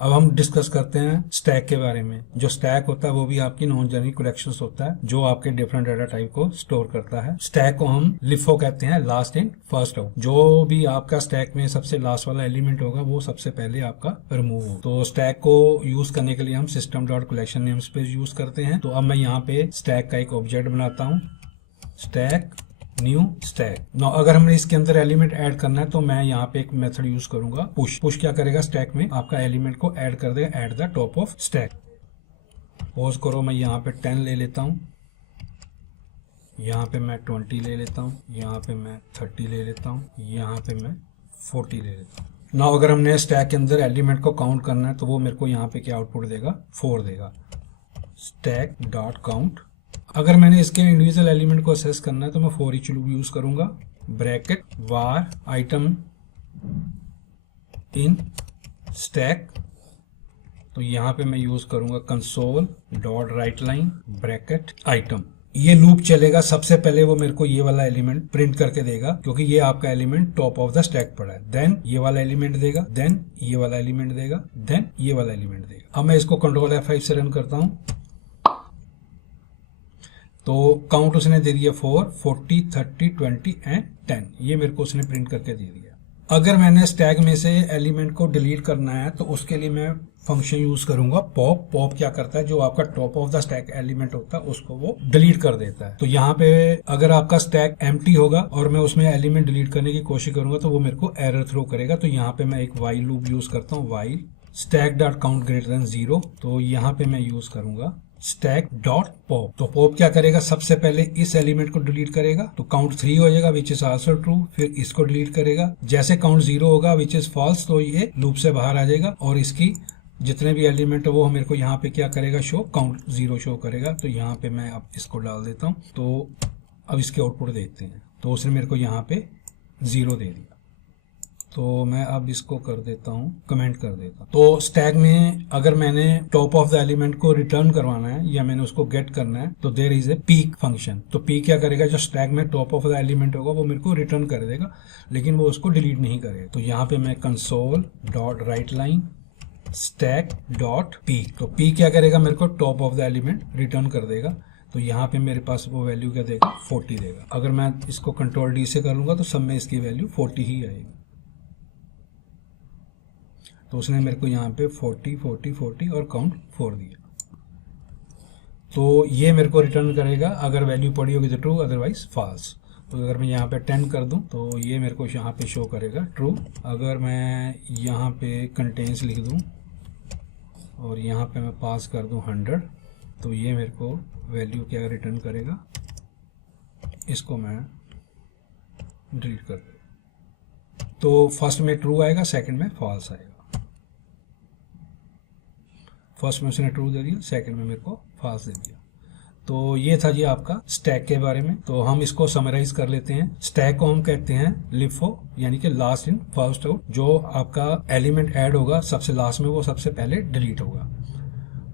अब हम डिस्कस करते हैं स्टैक के बारे में। जो स्टैक होता है वो भी आपकी नॉन जेनरिक कलेक्शन होता है जो आपके डिफरेंट डाटा टाइप को स्टोर करता है। स्टैक को हम लिफो कहते हैं, लास्ट इन फर्स्ट आउट। जो भी आपका स्टैक में सबसे लास्ट वाला एलिमेंट होगा वो सबसे पहले आपका रिमूव हो। तो स्टैक को यूज करने के लिए हम सिस्टम डॉट कलेक्शन नेम्स पे यूज करते हैं। तो अब मैं यहाँ पे स्टैक का एक ऑब्जेक्ट बनाता हूँ, स्टैक न्यू स्टैक। नाउ अगर हमने इसके अंदर एलिमेंट ऐड करना है तो मैं यहाँ पे एक मेथड यूज करूंगा पुश। पुश क्या करेगा, स्टैक में आपका एलिमेंट को ऐड कर देगा at the top of stack. Pose करो, मैं यहाँ पे 10 ले लेता हूँ, यहाँ पे मैं 20 ले लेता हूँ, यहाँ पे मैं 30 ले लेता हूँ, यहाँ पे मैं 40 ले लेता हूँ। नाउ अगर हमने स्टैक के अंदर एलिमेंट को काउंट करना है तो वो मेरे को यहाँ पे क्या आउटपुट देगा, 4 देगा। Stack dot count. अगर मैंने इसके इंडिविजुअल एलिमेंट को असेस करना है तो मैं फॉर ईच लूप यूज करूंगा, ब्रैकेट वार आइटम इन स्टैक। तो यहाँ पे मैं यूज करूंगा console dot right line bracket item. ये लूप चलेगा, सबसे पहले वो मेरे को ये वाला एलिमेंट प्रिंट करके देगा क्योंकि ये आपका element top of the stack पड़ा है। देन ये वाला एलिमेंट देगा, देन ये वाला एलिमेंट देगा, देन ये वाला एलिमेंट देगा। अब मैं इसको कंट्रोल F5 से रन करता हूँ तो काउंट उसने दे दिया 4, 40, 30, 20 एंड 10। ये मेरे को उसने प्रिंट करके दे दिया। अगर मैंने स्टैक में से एलिमेंट को डिलीट करना है तो उसके लिए मैं फंक्शन यूज करूंगा पॉप। पॉप क्या करता है, जो आपका top of the stack element होता है उसको वो डिलीट कर देता है। तो यहाँ पे अगर आपका स्टैक एम्प्टी होगा और मैं उसमें एलिमेंट डिलीट करने की कोशिश करूंगा तो वो मेरे को एरर थ्रो करेगा। तो यहाँ पे मैं एक वाइल लूप यूज करता हूँ, while stack dot count greater than 0। तो यहाँ पे मैं यूज करूंगा स्टैक डॉट पॉप। तो पॉप क्या करेगा, सबसे पहले इस एलिमेंट को डिलीट करेगा तो काउंट 3 हो जाएगा विच इज आल्सो ट्रू। फिर इसको डिलीट करेगा, जैसे काउंट 0 होगा विच इज फॉल्स तो ये लूप से बाहर आ जाएगा और इसकी जितने भी एलिमेंट है वो मेरे को यहाँ पे क्या करेगा, शो काउंट 0 शो करेगा। तो यहाँ पे मैं अब इसको डाल देता हूँ। तो अब इसके आउटपुट देखते हैं। तो उसने मेरे को यहाँ पे 0 दे दिया। तो मैं अब इसको कर देता हूँ, कमेंट कर देता हूँ। तो स्टैक में अगर मैंने टॉप ऑफ द एलिमेंट को रिटर्न करवाना है या मैंने उसको गेट करना है तो there is a peek function. तो पीक क्या करेगा, जो स्टैक में टॉप ऑफ द एलिमेंट होगा वो मेरे को रिटर्न कर देगा लेकिन वो उसको डिलीट नहीं करेगा। तो यहाँ पे मैं console dot right line stack dot peak. तो पीक क्या करेगा, मेरे को top of the element return कर देगा। तो यहाँ पे मेरे पास वो वैल्यू क्या देगा, 40 देगा। अगर मैं इसको कंट्रोल D से करूंगा तो सब में इसकी वैल्यू 40 ही आएगी। तो उसने मेरे को यहाँ पे 40, 40, 40 और काउंट 4 दिया। तो ये मेरे को रिटर्न करेगा अगर वैल्यू पड़ी होगी तो ट्रू, अदरवाइज फॉल्स। तो अगर मैं यहाँ पे 10 कर दूं तो ये मेरे को यहाँ पे शो करेगा ट्रू। अगर मैं यहाँ पे कंटेन्स लिख दूं और यहाँ पे मैं पास कर दूं 100 तो ये मेरे को वैल्यू क्या रिटर्न करेगा, इसको मैं डिलीट कर दूँ। तो फर्स्ट में ट्रू आएगा, सेकंड में फॉल्स आएगा। फर्स्ट में उसने ट्रू दे दिया, सेकंड में मेरे को फॉल्स दे दिया। तो ये था जी आपका स्टैक के बारे में। तो हम इसको समराइज कर लेते हैं। स्टैक को हम कहते हैं लिफो, यानी कि लास्ट इन फर्स्ट आउट। जो आपका एलिमेंट ऐड होगा सबसे लास्ट में वो सबसे पहले डिलीट होगा।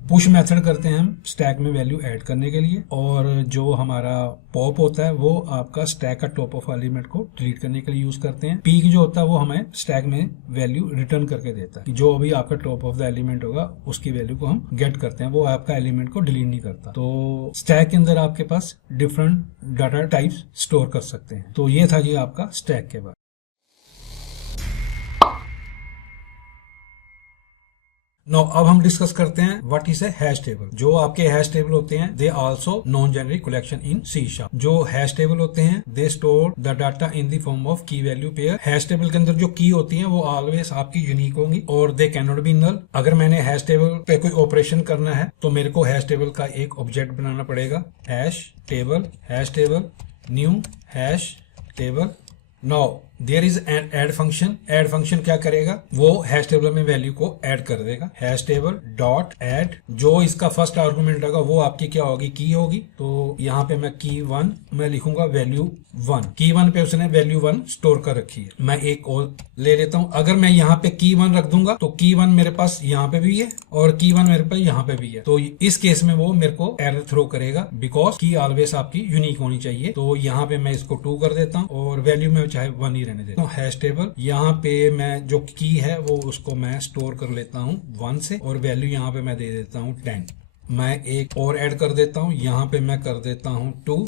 पुश मेथड करते हैं हम स्टैक में वैल्यू ऐड करने के लिए, और जो हमारा पॉप होता है वो आपका स्टैक का टॉप ऑफ एलिमेंट को डिलीट करने के लिए यूज करते हैं। पीक जो होता है वो हमें स्टैक में वैल्यू रिटर्न करके देता है। जो अभी आपका टॉप ऑफ द एलिमेंट होगा उसकी वैल्यू को हम गेट करते हैं, वो आपका एलिमेंट को डिलीट नहीं करता। तो स्टैक के अंदर आपके पास डिफरेंट डाटा टाइप्स स्टोर कर सकते हैं। तो ये था जी आपका स्टैक के बारे में। नो अब हम डिस्कस करते हैं what is a hash table. जो आपके हैश टेबल होते हैं they also known generic collection in C#। जो हैश टेबल होते हैं they store the data in the form of की वैल्यू पेयर। हैश टेबल के अंदर जो की होती हैं वो ऑलवेज आपकी यूनिक होंगी और they can not be null. अगर मैंने हैश टेबल पे कोई ऑपरेशन करना है तो मेरे को हैश टेबल का एक ऑब्जेक्ट बनाना पड़ेगा, hash table new hash table. Now there is an add function. Add function क्या करेगा, वो हैश टेबल में वैल्यू को ऐड कर देगा। हैश टेबल डॉट ऐड, जो इसका फर्स्ट आर्गुमेंट होगा वो आपकी क्या होगी, की होगी। तो यहाँ पे मैं की 1 मैं लिखूंगा वैल्यू 1। की 1 पे उसने वैल्यू 1 स्टोर कर रखी है। मैं एक और ले लेता हूँ। अगर मैं यहाँ पे की 1 रख दूंगा तो की 1 मेरे पास यहाँ पे भी है और की 1 मेरे पास यहाँ पे भी है। तो इस केस में वो मेरे को एरर थ्रो करेगा बिकॉज की ऑलवेज आपकी यूनिक होनी चाहिए। तो यहाँ पे मैं इसको 2 कर देता हूँ और वैल्यू में चाहे 1 ही रहने देता हूँ। हैश टेबल, यहाँ पे मैं जो की है वो उसको मैं स्टोर कर लेता हूँ 1 से, और वैल्यू यहाँ पे मैं दे देता हूँ 10। मैं एक और ऐड कर देता हूँ, यहाँ पे मैं कर देता हूँ 2,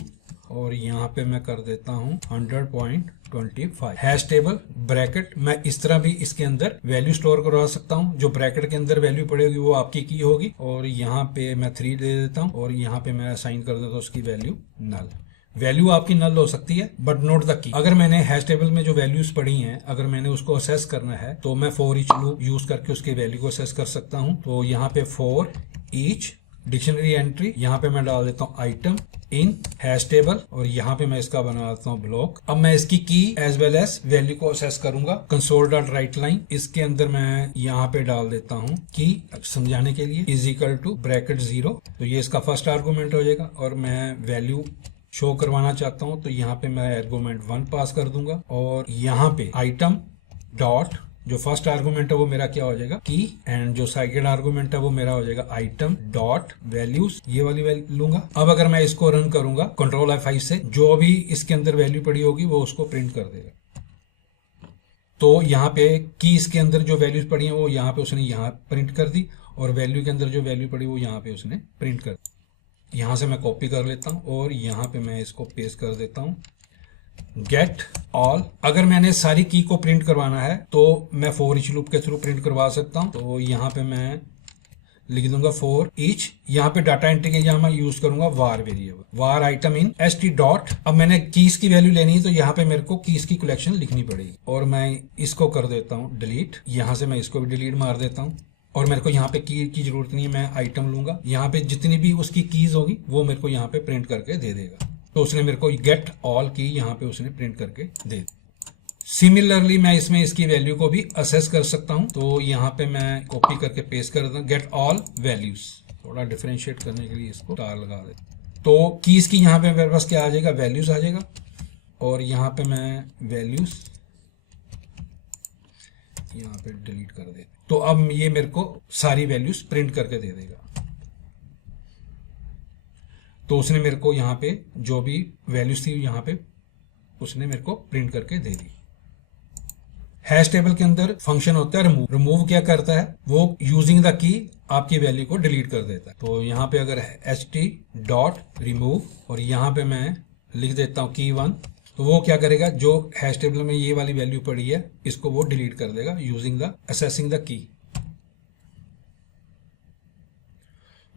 और यहाँ पे मैं कर देता हूँ 100.25। हैश टेबल ब्रैकेट, मैं इस तरह भी इसके अंदर वैल्यू स्टोर करवा सकता हूँ। जो ब्रैकेट के अंदर वैल्यू पड़ेगी वो आपकी की होगी, और यहाँ पे मैं 3 दे देता हूँ, और यहाँ पे मैं असाइन कर देता हूँ उसकी वैल्यू नल। वैल्यू आपकी नल हो सकती है बट नोट द की। अगर मैंने हैश टेबल में जो वैल्यूज पढ़ी हैं, अगर मैंने उसको असेस करना है तो मैं फॉर ईच लूप यूज करके उसकी वैल्यू को असेस कर सकता हूँ। तो यहाँ पे फॉर ईच डिक्शनरी एंट्री, यहाँ पे मैं डाल देता हूँ आइटम इन हैश टेबल, और यहाँ पे मैं इसका बना देता हूँ ब्लॉक। अब मैं इसकी की एज वेल एज वैल्यू को असेस करूंगा। कंसोल डॉट राइट लाइन, इसके अंदर मैं यहाँ पे डाल देता हूँ की, समझाने के लिए, इज इक्वल टू ब्रैकेट 0। तो ये इसका फर्स्ट आर्गूमेंट हो जाएगा, और मैं वैल्यू शो करवाना चाहता हूँ तो यहाँ पे मैं आर्गूमेंट 1 पास कर दूंगा, और यहाँ पे आइटम डॉट जो फर्स्ट आर्गूमेंट है वो मेरा क्या हो जाएगा की, एंड जो सेकंड आर्गूमेंट है वो मेरा हो जाएगा आइटम डॉट वैल्यूज, ये वाली वैल्यू लूंगा। अब अगर मैं इसको रन करूंगा कंट्रोल F5 से, जो भी इसके अंदर वैल्यू पड़ी होगी वो उसको प्रिंट कर देगा। तो यहाँ पे कीज के अंदर जो वैल्यूज पड़ी है वो यहाँ पे उसने यहाँ प्रिंट कर दी, और वैल्यू के अंदर जो वैल्यू पड़ी वो यहाँ पे उसने प्रिंट कर दी। यहाँ से मैं कॉपी कर लेता हूँ और यहाँ पे मैं इसको पेस्ट कर देता हूँ। गेट ऑल, अगर मैंने सारी की को प्रिंट करवाना है तो मैं फॉर ईच लूप के थ्रू प्रिंट करवा सकता हूँ। तो यहाँ पे मैं लिख दूंगा फॉर ईच, यहाँ पे डाटा एंट्री के यहाँ मैं यूज करूंगा var variable, var item in st dot. अब मैंने कीज की वैल्यू लेनी है तो यहाँ पे मेरे को कीज की कलेक्शन लिखनी पड़ेगी, और मैं इसको कर देता हूँ डिलीट। यहाँ से मैं इसको भी डिलीट मार देता हूँ, और मेरे को यहाँ पे की जरूरत नहीं है, मैं आइटम लूंगा। यहाँ पे जितनी भी उसकी कीज होगी वो मेरे को यहाँ पे प्रिंट करके दे देगा। तो उसने मेरे को गेट ऑल की यहाँ पे उसने प्रिंट करके दे दी। सिमिलरली मैं इसमें इसकी वैल्यू को भी असेस कर सकता हूँ। तो यहाँ पे मैं कॉपी करके पेस्ट कर देता हूँ गेट ऑल वैल्यूज, थोड़ा डिफरेंशिएट करने के लिए इसको स्टार लगा देता। तो कीज की यहाँ पे मेरे पास क्या आ जाएगा, वैल्यूज आ जाएगा, और यहाँ पे मैं वैल्यूज यहाँ पे डिलीट कर देता। तो अब ये मेरे को सारी वैल्यूज प्रिंट करके दे देगा। तो उसने मेरे को यहाँ पे जो भी वैल्यूज थी यहाँ पे उसने मेरे को प्रिंट करके दे दी। हैश टेबल के अंदर फंक्शन होता है रिमूव। रिमूव क्या करता है, वो यूजिंग द की आपकी वैल्यू को डिलीट कर देता है। तो यहाँ पे अगर ht डॉट रिमूव, और यहाँ पे मैं लिख देता हूँ की1, तो वो क्या करेगा, जो हैश टेबल में ये वाली वैल्यू पड़ी है इसको वो डिलीट कर देगा using the assessing the key.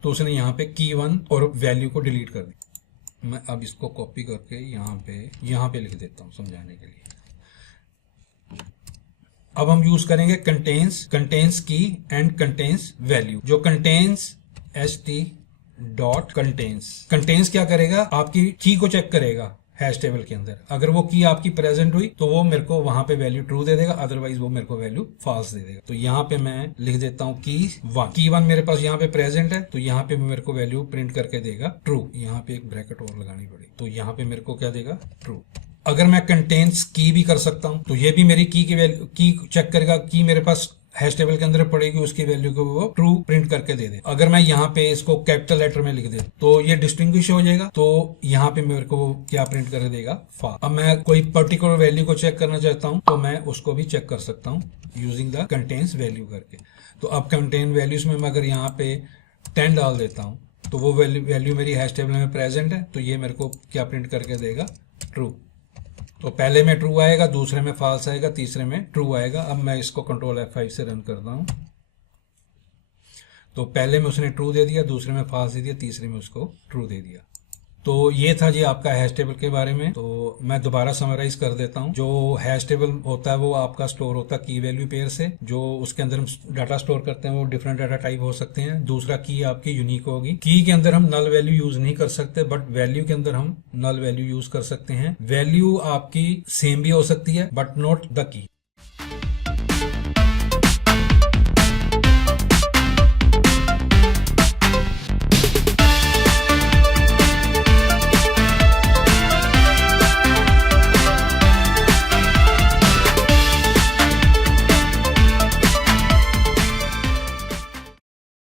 तो उसने यहाँ पे की1 और वैल्यू को डिलीट कर दी। मैं अब इसको कॉपी करके यहाँ पे लिख देता हूँ समझाने के लिए। अब हम यूज करेंगे कंटेन्स की एंड कंटेन्स वैल्यू। जो कंटेन्स st डॉट कंटेन्स क्या करेगा, आपकी की को चेक करेगा हैश टेबल के अंदर। अगर वो की आपकी प्रेजेंट हुई तो वो मेरे को वहां पे वैल्यू ट्रू दे देगा, अदरवाइज वो मेरे को वैल्यू फॉल्स दे देगा। तो यहाँ पे मैं लिख देता हूँ की1 मेरे पास यहाँ पे प्रेजेंट है, तो यहाँ पे मेरे को वैल्यू प्रिंट करके देगा ट्रू। यहाँ पे एक ब्रैकेट और लगानी पड़ेगी, तो यहाँ पे मेरे को क्या देगा, ट्रू। अगर मैं कंटेन्स की भी कर सकता हूँ तो ये भी मेरी की वैल्यू की चेक करेगा, की मेरे पास हैश टेबल के अंदर पड़ेगी, उसकी वैल्यू को वो ट्रू प्रिंट करके दे दे। अगर मैं यहाँ पे इसको कैपिटल लेटर में लिख दे तो ये डिस्टिंग्विश हो जाएगा, तो यहाँ पे मेरे को क्या प्रिंट कर देगा, फॉल्स। अब मैं कोई पर्टिकुलर वैल्यू को चेक करना चाहता हूँ तो मैं उसको भी चेक कर सकता हूँ यूजिंग द कंटेन्स वैल्यू करके। तो अब कंटेन वैल्यूज में मैं अगर यहाँ पे 10 डाल देता हूँ तो वो वैल्यू मेरी हैश टेबल में प्रेजेंट है, तो ये मेरे को क्या प्रिंट करके देगा, ट्रू। तो पहले में ट्रू आएगा, दूसरे में फॉल्स आएगा, तीसरे में ट्रू आएगा। अब मैं इसको कंट्रोल F5 से रन करता हूं। तो पहले में उसने ट्रू दे दिया, दूसरे में फॉल्स दे दिया, तीसरे में उसको ट्रू दे दिया। तो ये था जी आपका हैश टेबल के बारे में। तो मैं दोबारा समराइज कर देता हूँ। जो हैश टेबल होता है वो आपका स्टोर होता है की वैल्यू पेयर से। जो उसके अंदर हम डाटा स्टोर करते हैं वो डिफरेंट डाटा टाइप हो सकते हैं। दूसरा की आपकी यूनिक होगी। की के अंदर हम नल वैल्यू यूज नहीं कर सकते, बट वैल्यू के अंदर हम नल वैल्यू यूज कर सकते हैं। वैल्यू आपकी सेम भी हो सकती है बट नॉट द की।